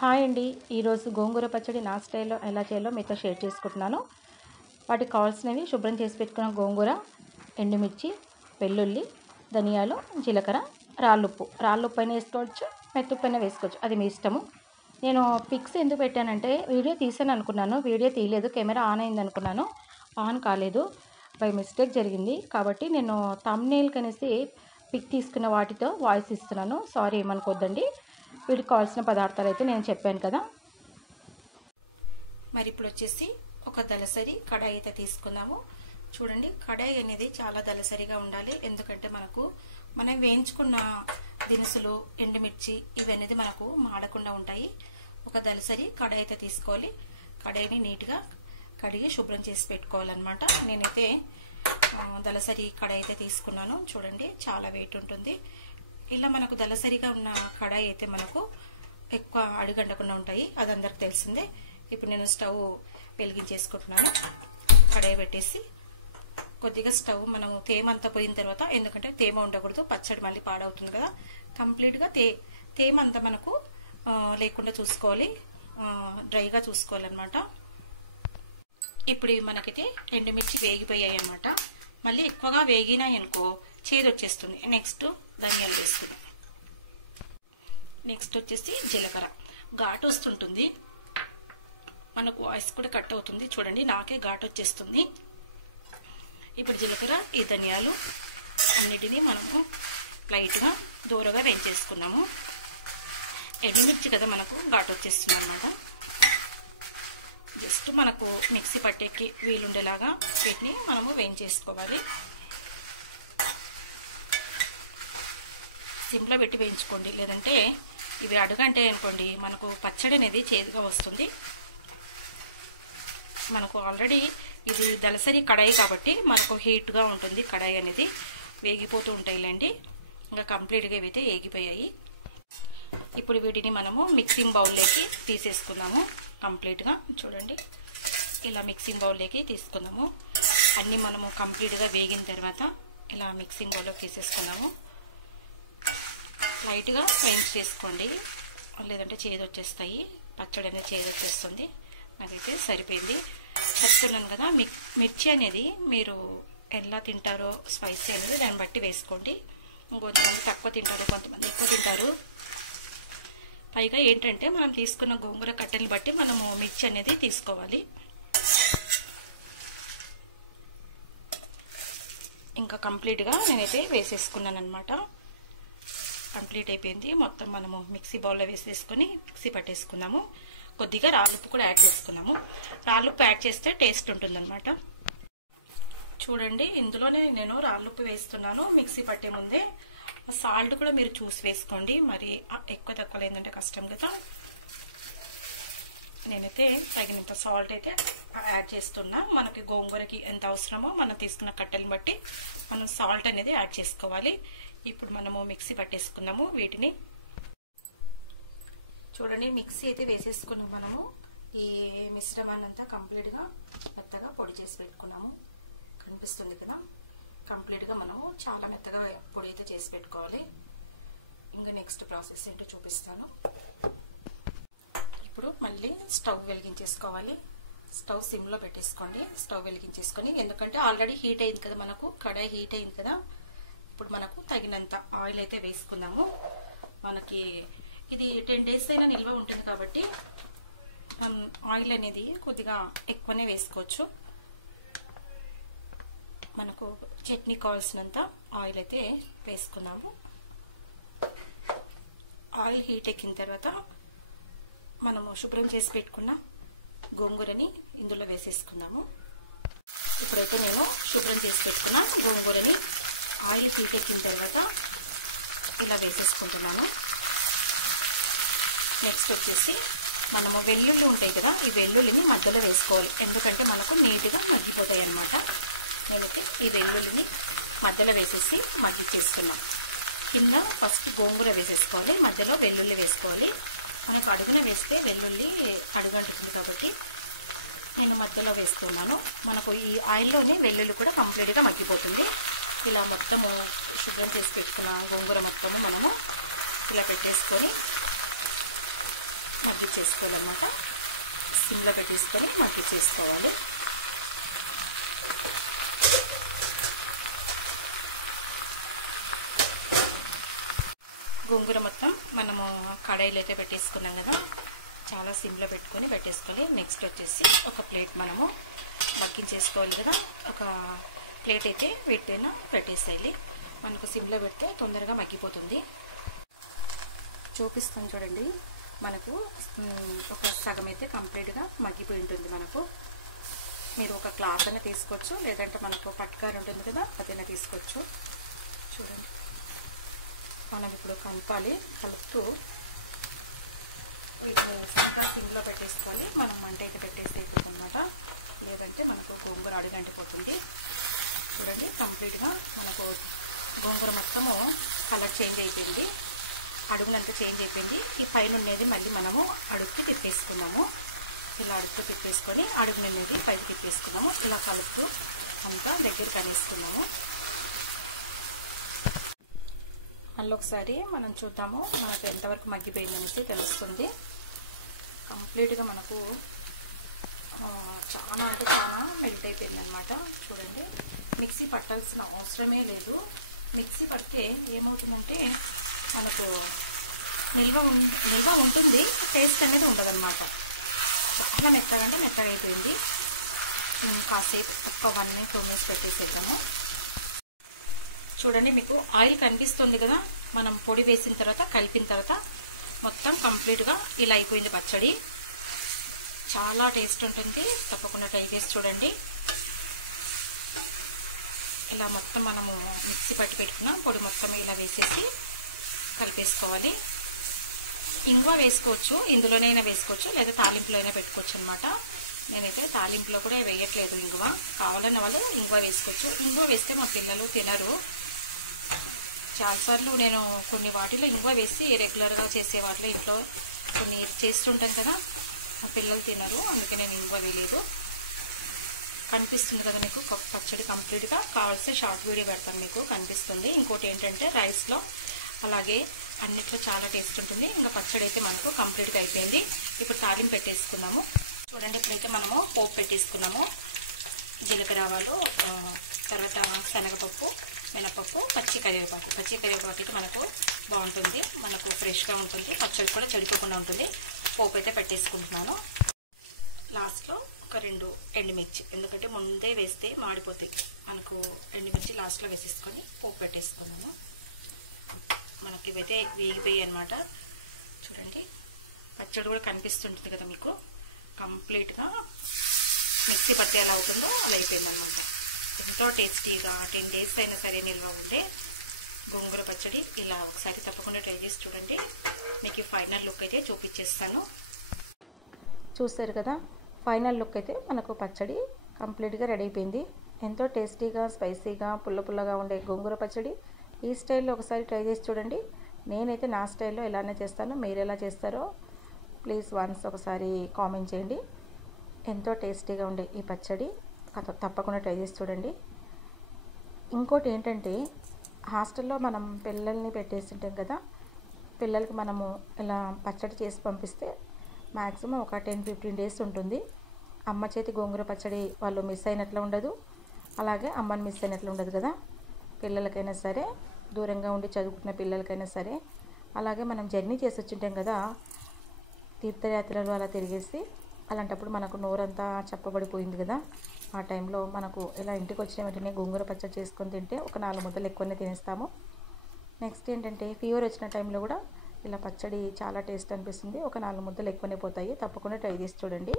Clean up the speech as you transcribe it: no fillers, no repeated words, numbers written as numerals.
Hi అండి. ఈరోజు గోంగూర పచ్చడి నా స్టైల్లో ఎలా చేయాలో మీతో షేర్ చేసుకుంటున్నాను. వాటికి కావాల్సినవి శుభ్రం చేసి పెట్టుకున్న గోంగూర, ఎండుమిర్చి, వెల్లుల్లి, ధనియాలు, జీలకర్ర, రాళ్ళుప్పు అయినా వేసుకోవచ్చు, మెత్తుప్పు అయినా వేసుకోవచ్చు, అది మీ ఇష్టము. నేను పిక్స్ ఎందుకు పెట్టానంటే వీడియో తీసాను అనుకున్నాను, వీడియో తీయలేదు, కెమెరా ఆన్ అయింది అనుకున్నాను, ఆన్ కాలేదు, బై మిస్టేక్ జరిగింది. కాబట్టి నేను థంబ్నెయిల్కి అనేసి పిక్ తీసుకున్న వాటితో వాయిస్ ఇస్తున్నాను, సారీ ఏమనుకోద్దండి. వీటికి కావాల్సిన పదార్థాలు అయితే నేను చెప్పాను కదా. మరి ఇప్పుడు వచ్చేసి ఒక దలసరి కడాయి అయితే తీసుకుందాము. చూడండి, కడాయి అనేది చాలా దలసరిగా ఉండాలి, ఎందుకంటే మనం వేయించుకున్న దినుసులు, ఎండుమిర్చి ఇవన్నీ మనకు మాడకుండా ఉంటాయి. ఒక దలసరి కడాయి అయితే తీసుకోవాలి. కడాయిని నీట్గా కడిగి శుభ్రం చేసి పెట్టుకోవాలన్నమాట. నేనైతే దలసరి కడాయి అయితే తీసుకున్నాను. చూడండి, చాలా వెయిట్ ఉంటుంది. ఇలా మనకు దలసరిగా ఉన్న కడాయి అయితే మనకు ఎక్కువ అడుగంటకుండా ఉంటాయి, అది అందరికి తెలిసిందే. ఇప్పుడు నేను స్టవ్ వెలిగించేసుకుంటున్నాను. కడాయి పెట్టేసి కొద్దిగా స్టవ్ మనము తేమ అంతా పోయిన తర్వాత, ఎందుకంటే తేమ ఉండకూడదు, పచ్చడి మళ్ళీ పాడవుతుంది కదా, కంప్లీట్గా తేమ అంతా మనకు లేకుండా చూసుకోవాలి, డ్రైగా చూసుకోవాలన్నమాట. ఇప్పుడు మనకైతే ఎండుమిర్చి వేగిపోయాయి అన్నమాట. మళ్ళీ ఎక్కువగా వేగినాయి అనుకో చేదు వచ్చేస్తుంది. నెక్స్ట్ ధనియాలు వేసుకుందాం. నెక్స్ట్ వచ్చేసి జీలకర్ర. ఘాటు వస్తుంటుంది, మనకు వాయిస్ కూడా కట్ అవుతుంది. చూడండి, నాకే ఘాటు వచ్చేస్తుంది. ఇప్పుడు జీలకర్ర, ఈ ధనియాలు అన్నిటినీ మనము లైట్గా దూరగా వేయించేసుకున్నాము. ఎండుమిర్చి కదా మనకు ఘాటు వచ్చేస్తుంది అన్నమాట. జస్ట్ మనకు మిక్సీ పట్టేకి వీలుండేలాగా వీటిని మనము వేయించేసుకోవాలి. సిమ్లో పెట్టి వేయించుకోండి, లేదంటే ఇవి అడుగంటే అనుకోండి మనకు పచ్చడి అనేది చేదుగా వస్తుంది. మనకు ఆల్రెడీ ఇది దలసరి కడాయి కాబట్టి మనకు హీట్గా ఉంటుంది కడాయి అనేది, వేగిపోతూ ఉంటాయిలేండి. ఇంకా కంప్లీట్గా ఇవైతే వేగిపోయాయి. ఇప్పుడు వీటిని మనము మిక్సింగ్ బౌల్లోకి తీసేసుకుందాము. కంప్లీట్గా చూడండి, ఇలా మిక్సింగ్ బౌల్లోకి తీసుకుందాము. అన్నీ మనము కంప్లీట్గా వేగిన తర్వాత ఇలా మిక్సింగ్ బౌల్లోకి తీసేసుకుందాము. లైట్గా ఫ్రెంచ్ చేసుకోండి, లేదంటే చేదు వచ్చేస్తాయి, పచ్చడి అనేది చేదు వచ్చేస్తుంది. నాకైతే సరిపోయింది. చెప్తున్నాను కదా, మిర్చి అనేది మీరు ఎలా తింటారో స్పైసీ అనేది దాన్ని బట్టి వేసుకోండి. కొంతమంది తక్కువ తింటారు, కొంతమంది ఎక్కువ తింటారు. పైగా ఏంటంటే మనం తీసుకున్న గోంగూర కట్టెని బట్టి మనము మిర్చి అనేది తీసుకోవాలి. ఇంకా కంప్లీట్గా నేనైతే వేసేసుకున్నాను అనమాట. కంప్లీట్ అయిపోయింది మొత్తం. మనము మిక్సీ బౌల్లో వేసేసుకొని మిక్సీ పట్టేసుకున్నాము. కొద్దిగా రాళ్ళుప్పు కూడా యాడ్ చేసుకున్నాము. రాళ్ళుప్పు యాడ్ చేస్తే టేస్ట్ ఉంటుందన్నమాట. చూడండి, ఇందులోనే నేను రాళ్ళుప్పు వేస్తున్నాను మిక్సీ పట్టే ముందే. సాల్ట్ కూడా మీరు చూసి వేసుకోండి, మరి ఎక్కువ తక్కువ లేదంటే కష్టం కదా. నేనైతే తగినంత సాల్ట్ అయితే యాడ్ చేస్తున్నా. మనకి గోంగూరకి ఎంత అవసరమో మనం తీసుకున్న కట్టెలను బట్టి మనం సాల్ట్ అనేది యాడ్ చేసుకోవాలి. ఇప్పుడు మనము మిక్సీ పట్టేసుకున్నాము వీటిని. చూడండి, మిక్సీ అయితే వేసేసుకున్నాము. మనము ఈ మిశ్రమాన్ని అంతా కంప్లీట్గా మెత్తగా పొడి చేసి పెట్టుకున్నాము. కనిపిస్తుంది కదా, కంప్లీట్గా మనము చాలా మెత్తగా పొడి అయితే చేసి పెట్టుకోవాలి. ఇంకా నెక్స్ట్ ప్రాసెస్ ఏంటో చూపిస్తాను. ఇప్పుడు మళ్ళీ స్టవ్ వెలిగించేసుకోవాలి. స్టవ్ సిమ్లో పెట్టేసుకోండి. స్టవ్ వెలిగించేసుకొని, ఎందుకంటే ఆల్రెడీ హీట్ అయింది కదా, మనకు కడాయి హీట్ అయింది కదా. ఇప్పుడు మనకు తగినంత ఆయిల్ అయితే వేసుకుందాము. మనకి ఇది 10 days అయినా నిల్వ ఉంటుంది కాబట్టి ఆయిల్ అనేది కొద్దిగా ఎక్కువనే వేసుకోవచ్చు. మనకు చట్నీ కావాల్సినంత ఆయిల్ అయితే వేసుకున్నాము. ఆయిల్ హీట్ ఎక్కిన తర్వాత మనము శుభ్రం చేసి పెట్టుకున్న గోంగూరని ఇందులో వేసేసుకుందాము. ఇప్పుడైతే నేను శుభ్రం చేసి పెట్టుకున్న గోంగూరని ఆయిల్ హీట్ ఎక్కిన తర్వాత ఇలా వేసేసుకుంటున్నాను. నెక్స్ట్ వచ్చేసి మనము వెల్లుల్లి ఉంటాయి కదా, ఈ వెల్లుల్లిని మధ్యలో వేసుకోవాలి, ఎందుకంటే మనకు నీట్గా మగ్గిపోతాయి అన్నమాట. నేనైతే ఈ వెల్లుల్లిని మధ్యలో వేసేసి మగ్గిచ్చేస్తున్నాం. కింద ఫస్ట్ గోంగూర వేసేసుకోవాలి, మధ్యలో వెల్లుల్లి వేసుకోవాలి. మనకు అడుగున వేస్తే వెల్లుల్లి అడుగంటుతుంది కాబట్టి నేను మధ్యలో వేస్తున్నాను. మనకు ఈ ఆయిల్లోనే వెల్లుల్లి కూడా కంప్లీట్గా మగ్గిపోతుంది. ఇలా మొత్తము శుభ్రం చేసి పెట్టుకున్న గోంగూర మొత్తము మనము ఇలా పెట్టేసుకొని మగ్గించేసుకోవాలన్నమాట. సిమ్లో పెట్టేసుకొని మగ్గించేసుకోవాలి. గోంగూర మొత్తం మనము కడాయిలో అయితే పెట్టేసుకున్నాం కదా, చాలా సిమ్లో పెట్టేసుకొని నెక్స్ట్ వచ్చేసి ఒక ప్లేట్ మనము మగ్గించేసుకోవాలి కదా. ఒక ప్లేట్ అయితే వీటిపైన పెట్టేసేయాలి. మనకు సిమ్లో పెడితే తొందరగా మగ్గిపోతుంది. చూపిస్తాను చూడండి. మనకు ఒక సగం అయితే కంప్లీట్గా మగ్గిపోయి ఉంటుంది. మనకు మీరు ఒక క్లాత్ అయినా తీసుకోవచ్చు, లేదంటే మనకు పట్టుకారు ఉంటుంది కదా, అదైనా తీసుకోవచ్చు. చూడండి, మనం ఇప్పుడు కలపాలి. కలుపుతూ సిమ్లో పెట్టేసుకోవాలి. మనం మంట అయితే పెట్టేసేయకూడదు అనమాట, లేదంటే మనకు గోంగూర అడుగంటిపోతుంది. చూడండి, కంప్లీట్గా మనకు గోంగూర మొత్తము కలర్ చేంజ్ అయిపోయింది, అడుగునంతా చేంజ్ అయిపోయింది. ఈ పైన ఉండేది మళ్ళీ మనము అడుగుకి తిప్పేసుకున్నాము. ఇలా అడుగుతూ తిప్పేసుకొని అడుగు అనేది పైకి తిప్పేసుకున్నాము. ఇలా కలుపుతూ అంతా దగ్గరికి అనేసుకున్నాము. అందులో ఒకసారి మనం చూద్దాము మనకు ఎంతవరకు మగ్గిపోయిందనేసి తెలుస్తుంది. కంప్లీట్గా మనకు చాలా అంటే చాలా మెల్ట్ అయిపోయింది అనమాట. చూడండి, మిక్సీ పట్టాల్సిన అవసరమే లేదు. మిక్సీ పడితే ఏమవుతుందంటే మనకు నిల్వ ఉంటుంది, టేస్ట్ అనేది ఉండదన్నమాట. చాలా మెత్తగా అంటే మెత్తగా అయిపోయింది. కాసేపు ఒక 1 minute 2 minutes పెట్టేసేద్దాము. చూడండి, మీకు ఆయిల్ కనిపిస్తుంది కదా. మనం పొడి వేసిన తర్వాత కలిపిన తర్వాత మొత్తం కంప్లీట్గా ఇలా అయిపోయింది పచ్చడి. చాలా టేస్ట్ ఉంటుంది, తప్పకుండా ట్రై చేసి చూడండి. ఇలా మొత్తం మనము మిక్సీ పట్టి పెట్టుకున్న పొడి మొత్తం ఇలా వేసేసి కలిపేసుకోవాలి. ఇంగువ వేసుకోవచ్చు, ఇందులోనైనా వేసుకోవచ్చు, లేదా తాలింపులో అయినా పెట్టుకోవచ్చు అనమాట. నేనైతే తాలింపులో కూడా వేయట్లేదు ఇంగువ. కావాలన్న వాళ్ళు ఇంగువ వేసుకోవచ్చు. ఇంగువ వేస్తే మా పిల్లలు తినరు. చాలాసార్లు నేను కొన్ని వాటిలో ఇంగువ వేసి రెగ్యులర్గా చేసే వాటిలో ఇంట్లో కొన్ని చేస్తుంటాను కదా, మా పిల్లలు తినరు, అందుకే నేను ఇంగువ వేయలేదు. కనిపిస్తుంది కదా మీకు పచ్చడి కంప్లీట్గా. కావాల్సిన షార్ట్ వీడియో పెడతాను, మీకు కనిపిస్తుంది. ఇంకోటి ఏంటంటే రైస్లో అలాగే అన్నిట్లో చాలా టేస్ట్ ఉంటుంది. ఇంకా పచ్చడి అయితే మనకు కంప్లీట్గా అయిపోయింది. ఇప్పుడు తాలింపు పెట్టేసుకున్నాము. చూడండి, ఇప్పుడైతే మనము పోపు పెట్టేసుకున్నాము. జీలకర్ర ఆవాలు, తర్వాత శనగపప్పు, మినపప్పు, పచ్చి కరివేపాకు అయితే మనకు బాగుంటుంది, మనకు ఫ్రెష్గా ఉంటుంది, పచ్చడి కూడా చెడిపోకుండా ఉంటుంది. పోపు అయితే పెట్టేసుకుంటున్నాను. లాస్ట్లో ఒక 2 ఎండుమిర్చి, ఎందుకంటే ముందే వేస్తే మాడిపోతాయి. మనకు ఎండుమిర్చి లాస్ట్లో వేసేసుకొని పోపు పెట్టేసుకున్నాను. మనకి ఇవైతే వేగిపోయాయి అనమాట. చూడండి, పచ్చడి కూడా కనిపిస్తుంటుంది కదా మీకు. కంప్లీట్గా మిక్సీ పట్టి ఎలా అవుతుందో అలా అయిపోయింది అనమాట. ఎంతో టేస్టీగా 10 days అయినా సరే నిల్వ ఉండే గోంగూర పచ్చడి ఇలా ఒకసారి తప్పకుండా ట్రై చేసి చూడండి. మీకు ఫైనల్ లుక్ అయితే చూపించేస్తాను. చూస్తారు కదా, ఫైనల్ లుక్ అయితే మనకు పచ్చడి కంప్లీట్గా రెడీ అయిపోయింది. ఎంతో టేస్టీగా, స్పైసీగా, పుల్లగా ఉండే గోంగూర పచ్చడి ఈ స్టైల్లో ఒకసారి ట్రై చేసి చూడండి. నేనైతే నా స్టైల్లో ఎలానే చేస్తాను, మీరు ఎలా చేస్తారో ప్లీజ్ వన్స్ ఒకసారి కామెంట్ చేయండి. ఎంతో టేస్టీగా ఉండే ఈ పచ్చడి తప్పకుండా ట్రై చేసి చూడండి. ఇంకోటి ఏంటంటే, హాస్టల్లో మనం పిల్లల్ని పెట్టేస్తుంటాం కదా, పిల్లలకి మనము ఇలా పచ్చడి చేసి పంపిస్తే మ్యాక్సిమం ఒక 10-15 days ఉంటుంది. అమ్మ చేతి గోంగూర పచ్చడి వాళ్ళు మిస్ అయినట్లు ఉండదు, అలాగే అమ్మని మిస్ అయినట్లు ఉండదు కదా. పిల్లలకైనా సరే, దూరంగా ఉండి చదువుకున్న పిల్లలకైనా సరే, అలాగే మనం జర్నీ చేసి వచ్చింటాం కదా, తీర్థయాత్రలు అలా తిరిగేసి, అలాంటప్పుడు మనకు నోరంతా చప్పబడిపోయింది కదా, ఆ టైంలో మనకు ఇలా ఇంటికి వచ్చిన వెంటనే గోంగూర పచ్చడి చేసుకొని తింటే ఒక 4 ముద్దలు ఎక్కువనే తినేస్తాము. నెక్స్ట్ ఏంటంటే, ఫీవర్ వచ్చిన టైంలో కూడా ఇలా పచ్చడి చాలా టేస్ట్ అనిపిస్తుంది. ఒక 4 ముద్దలు ఎక్కువనే పోతాయి. తప్పకుండా ట్రై చేసి చూడండి.